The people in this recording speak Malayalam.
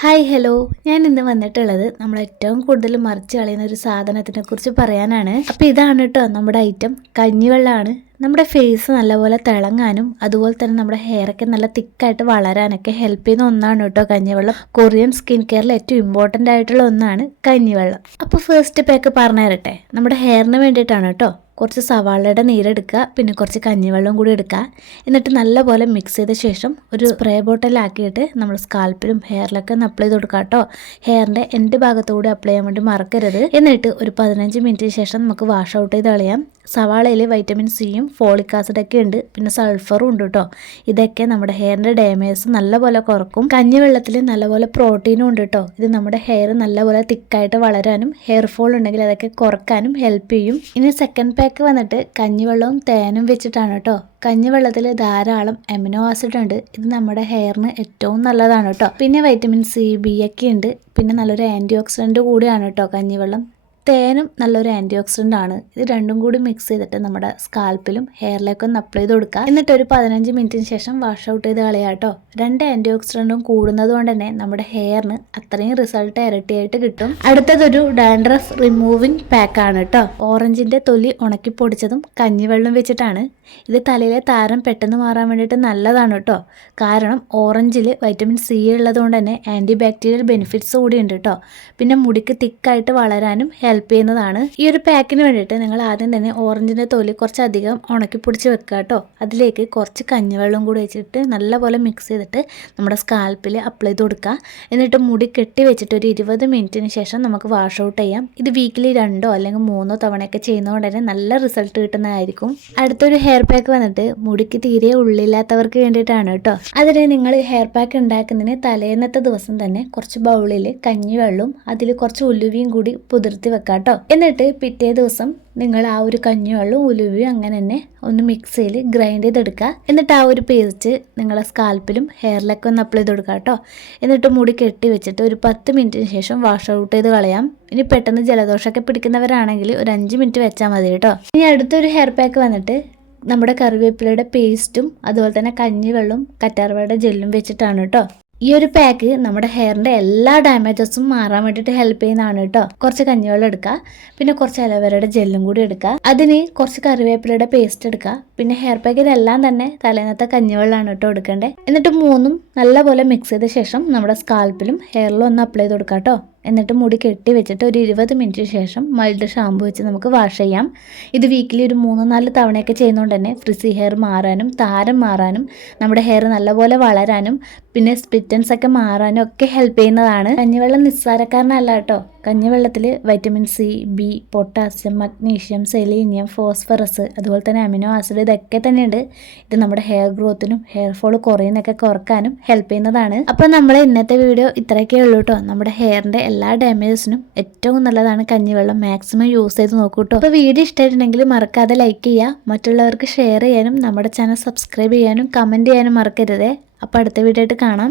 ഹായ് ഹലോ ഞാൻ ഇന്ന് വന്നിട്ടുള്ളത് നമ്മൾ ഏറ്റവും കൂടുതൽ മറിച്ച് കളയുന്ന ഒരു സാധനത്തിനെ കുറിച്ച് പറയാനാണ്. അപ്പോൾ ഇതാണ് കേട്ടോ നമ്മുടെ ഐറ്റം കഞ്ഞിവെള്ളമാണ് നമ്മുടെ ഫേസ് നല്ലപോലെ തിളങ്ങാനും അതുപോലെ തന്നെ നമ്മുടെ ഹെയറൊക്കെ നല്ല തിക്കായിട്ട് വളരാനൊക്കെ ഹെൽപ്പ് ചെയ്യുന്ന ഒന്നാണ് കേട്ടോ കഞ്ഞിവെള്ളം. കൊറിയൻ സ്കിൻ കെയറിൽ ഏറ്റവും ഇമ്പോർട്ടന്റ് ആയിട്ടുള്ള ഒന്നാണ് കഞ്ഞിവെള്ളം. അപ്പോൾ ഫസ്റ്റ് പാക്ക് പറഞ്ഞു തരട്ടെ. നമ്മുടെ ഹെയറിന് വേണ്ടിയിട്ടാണ് കേട്ടോ കുറച്ച് സവാളയുടെ നീരെടുക്കുക പിന്നെ കുറച്ച് കഞ്ഞിവെള്ളം കൂടി എടുക്കുക. എന്നിട്ട് നല്ലപോലെ മിക്സ് ചെയ്ത ശേഷം ഒരു സ്പ്രേ ബോട്ടിലാക്കിയിട്ട് നമ്മൾ സ്കാൽപ്പിലും ഹെയറിലൊക്കെ ഒന്ന് അപ്ലൈ ചെയ്ത് കൊടുക്കുക കേട്ടോ. ഹെയറിന്റെ എന്റെ ഭാഗത്തുകൂടി അപ്ലൈ ചെയ്യാൻ വേണ്ടി മറക്കരുത്. എന്നിട്ട് ഒരു പതിനഞ്ച് മിനിറ്റിന് ശേഷം നമുക്ക് വാഷ് ഔട്ട് ചെയ്ത് കളയാം. സവാളയിൽ വൈറ്റമിൻ സിയും ഫോളിക് ആസിഡൊക്കെ ഉണ്ട്. പിന്നെ സൾഫറും ഉണ്ട് കേട്ടോ ഇതൊക്കെ നമ്മുടെ ഹെയറിന്റെ ഡാമേജ് നല്ലപോലെ കുറക്കും. കഞ്ഞിവെള്ളത്തിൽ നല്ലപോലെ പ്രോട്ടീനും ഉണ്ട് കേട്ടോ ഇത് നമ്മുടെ ഹെയർ നല്ലപോലെ തിക്കായിട്ട് വളരാനും ഹെയർ ഫോൾ ഉണ്ടെങ്കിൽ അതൊക്കെ കുറക്കാനും ഹെൽപ്പ് ചെയ്യും. ഇനി സെക്കൻഡ് പാക്ക് വന്നിട്ട് കഞ്ഞിവെള്ളവും തേനും വെച്ചിട്ടാണ് കേട്ടോ കഞ്ഞിവെള്ളത്തിൽ ധാരാളം എമിനോ ആസിഡ് ഉണ്ട്. ഇത് നമ്മുടെ ഹെയറിന് ഏറ്റവും നല്ലതാണ് കേട്ടോ പിന്നെ വൈറ്റമിൻ സി ബി ഒക്കെ ഉണ്ട്. പിന്നെ നല്ലൊരു ആന്റി ഓക്സിഡന്റ് കൂടിയാണ് കേട്ടോ കഞ്ഞിവെള്ളം. തേനും നല്ലൊരു ആന്റി ഓക്സിഡന്റ് ആണ്. ഇത് രണ്ടും കൂടി മിക്സ് ചെയ്തിട്ട് നമ്മുടെ സ്കാൽപ്പിലും ഹെയറിലേക്കും ഒന്ന് അപ്ലൈ ചെയ്ത് കൊടുക്കുക. എന്നിട്ട് ഒരു പതിനഞ്ച് മിനിറ്റിന് ശേഷം വാഷ് ഔട്ട് ചെയ്ത് കളയാം കേട്ടോ. രണ്ട് ആന്റി ഓക്സിഡന്റും കൂടുന്നത് കൊണ്ട് തന്നെ നമ്മുടെ ഹെയറിന് അത്രയും റിസൾട്ട് ഇരട്ടിയായിട്ട് കിട്ടും. അടുത്തതൊരു ഡാൻഡ്രഫ് റിമൂവിങ് പാക്ക് ആണ് കേട്ടോ. ഓറഞ്ചിന്റെ തൊലി ഉണക്കി പൊടിച്ചതും കഞ്ഞിവെള്ളം വെച്ചിട്ടാണ്. ഇത് തലയിലെ താരം പെട്ടെന്ന് മാറാൻ വേണ്ടിയിട്ട് നല്ലതാണ് കേട്ടോ. കാരണം ഓറഞ്ചിൽ വൈറ്റമിൻ സി ഉള്ളത് കൊണ്ട് തന്നെ ആന്റി ബാക്ടീരിയൽ ബെനിഫിറ്റ്സ് കൂടി ഉണ്ട് കേട്ടോ. പിന്നെ മുടിക്ക് തിക്കായിട്ട് വളരാനും ചെയ്യുന്നതാണ്. ഈ ഒരു പാക്കിന് വേണ്ടിയിട്ട് നിങ്ങൾ ആദ്യം തന്നെ ഓറഞ്ചിന്റെ തൊലി കുറച്ചധികം ഉണക്കി പൊടിച്ച് വെക്കുക കേട്ടോ. അതിലേക്ക് കുറച്ച് കഞ്ഞിവെള്ളം കൂടി വെച്ചിട്ട് നല്ലപോലെ മിക്സ് ചെയ്തിട്ട് നമ്മുടെ സ്കാൽപ്പിൽ അപ്ലൈ ചെയ്ത് കൊടുക്കുക. എന്നിട്ട് മുടി കെട്ടി വെച്ചിട്ട് ഒരു ഇരുപത് മിനിറ്റിന് ശേഷം നമുക്ക് വാഷ് ഔട്ട് ചെയ്യാം. ഇത് വീക്കിലി രണ്ടോ അല്ലെങ്കിൽ മൂന്നോ തവണയൊക്കെ ചെയ്യുന്നതുകൊണ്ട് തന്നെ നല്ല റിസൾട്ട് കിട്ടുന്നതായിരിക്കും. അടുത്തൊരു ഹെയർ പാക്ക് വന്നിട്ട് മുടിക്ക് തീരെ ഉള്ളില്ലാത്തവർക്ക് വേണ്ടിയിട്ടാണ് കേട്ടോ. അതിന് നിങ്ങൾ ഹെയർ പാക്ക് ഉണ്ടാക്കുന്നതിന് തലേന്നത്തെ ദിവസം തന്നെ കുറച്ച് ബൗളിൽ കഞ്ഞിവെള്ളവും അതിൽ കുറച്ച് ഉലുവിയും കൂടി പുതിർത്തി വെക്കാം കേട്ടോ എന്നിട്ട് പിറ്റേ ദിവസം നിങ്ങൾ ആ ഒരു കഞ്ഞിവെള്ളം ഉലുവയും അങ്ങനെ തന്നെ ഒന്ന് മിക്സിയിൽ ഗ്രൈൻഡ് ചെയ്തെടുക്കുക. എന്നിട്ട് ആ ഒരു പേസ്റ്റ് നിങ്ങളെ സ്കാൽപ്പിലും ഹെയറിലൊക്കെ ഒന്ന് അപ്ലൈ ചെയ്ത് കൊടുക്കുക കേട്ടോ. എന്നിട്ട് മുടി കെട്ടി വെച്ചിട്ട് ഒരു പത്ത് മിനിറ്റിന് ശേഷം വാഷ് ഔട്ട് ചെയ്ത് കളയാം. ഇനി പെട്ടെന്ന് ജലദോഷമൊക്കെ പിടിക്കുന്നവരാണെങ്കിൽ ഒരു അഞ്ച് മിനിറ്റ് വെച്ചാൽ മതി കേട്ടോ. ഇനി അടുത്തൊരു ഹെയർ പാക്ക് വന്നിട്ട് നമ്മുടെ കറിവേപ്പിലയുടെ പേസ്റ്റും അതുപോലെ തന്നെ കഞ്ഞിവെള്ളവും കറ്റാർവാഴയുടെ ജെല്ലും വെച്ചിട്ടാണ് കേട്ടോ. ഈ ഒരു പാക്ക് നമ്മുടെ ഹെയറിന്റെ എല്ലാ ഡാമേജസും മാറാൻ വേണ്ടിയിട്ട് ഹെൽപ്പ് ചെയ്യുന്നതാണ് കേട്ടോ കുറച്ച് കഞ്ഞിവെള്ളം എടുക്കുക പിന്നെ കുറച്ച് അലവേരയുടെ ജെല്ലും കൂടി എടുക്കുക അതിന് കുറച്ച് കറിവേപ്പിലയുടെ പേസ്റ്റ് എടുക്കുക പിന്നെ ഹെയർ പാക്കിലെല്ലാം തന്നെ തലേന്നത്തെ കഞ്ഞിവെള്ളമാണ് കേട്ടോ എടുക്കേണ്ടത് എന്നിട്ട് മൂന്നും നല്ലപോലെ മിക്സ് ചെയ്ത ശേഷം നമ്മുടെ സ്കാൽപ്പിലും ഹെയറിലും ഒന്ന് അപ്ലൈ ചെയ്ത് കൊടുക്കാം കേട്ടോ എന്നിട്ട് മുടി കെട്ടി വെച്ചിട്ട് ഒരു ഇരുപത് മിനിറ്റ് ശേഷം മൈൽഡ് ഷാമ്പു വെച്ച് നമുക്ക് വാഷ് ചെയ്യാം. ഇത് വീക്കിലി ഒരു മൂന്ന് നാല് തവണയൊക്കെ ചെയ്യുന്നതുകൊണ്ട് തന്നെ ഫ്രിസി ഹെയർ മാറാനും താരം മാറാനും നമ്മുടെ ഹെയർ നല്ലപോലെ വളരാനും പിന്നെ സ്പിറ്റൻസ് ഒക്കെ മാറാനും ഒക്കെ ഹെൽപ്പ് ചെയ്യുന്നതാണ്. കഞ്ഞിവെള്ളം നിസ്സാരക്കാരനല്ല കേട്ടോ. കഞ്ഞിവെള്ളത്തിൽ vitamin C B potassium magnesium selenium phosphorus അതുപോലെ തന്നെ അമിനോ ആസിഡ് ഇതൊക്കെ തന്നെയുണ്ട്. ഇത് നമ്മുടെ ഹെയർ ഗ്രോത്തിനും ഹെയർ ഫോൾ കുറയുന്നൊക്കെ കുറക്കാനും ഹെൽപ്പ് ചെയ്യുന്നതാണ്. അപ്പോൾ നമ്മൾ ഇന്നത്തെ വീഡിയോ ഇത്രയൊക്കെ ഉള്ളൂ കേട്ടോ. നമ്മുടെ ഹെയറിന്റെ എല്ലാ ഡാമേജസിനും ഏറ്റവും നല്ലതാണ് കഞ്ഞിവെള്ളം. മാക്സിമം യൂസ് ചെയ്ത് നോക്കൂ കേട്ടോ. അപ്പോൾ വീഡിയോ ഇഷ്ടമായിട്ടുണ്ടെങ്കിൽ മറക്കാതെ ലൈക്ക് ചെയ്യുക. മറ്റുള്ളവർക്ക് ഷെയർ ചെയ്യാനും നമ്മുടെ ചാനൽ സബ്സ്ക്രൈബ് ചെയ്യാനും കമന്റ് ചെയ്യാനും മറക്കരുതേ. അപ്പോൾ അടുത്ത വീഡിയോ ആയിട്ട് കാണാം.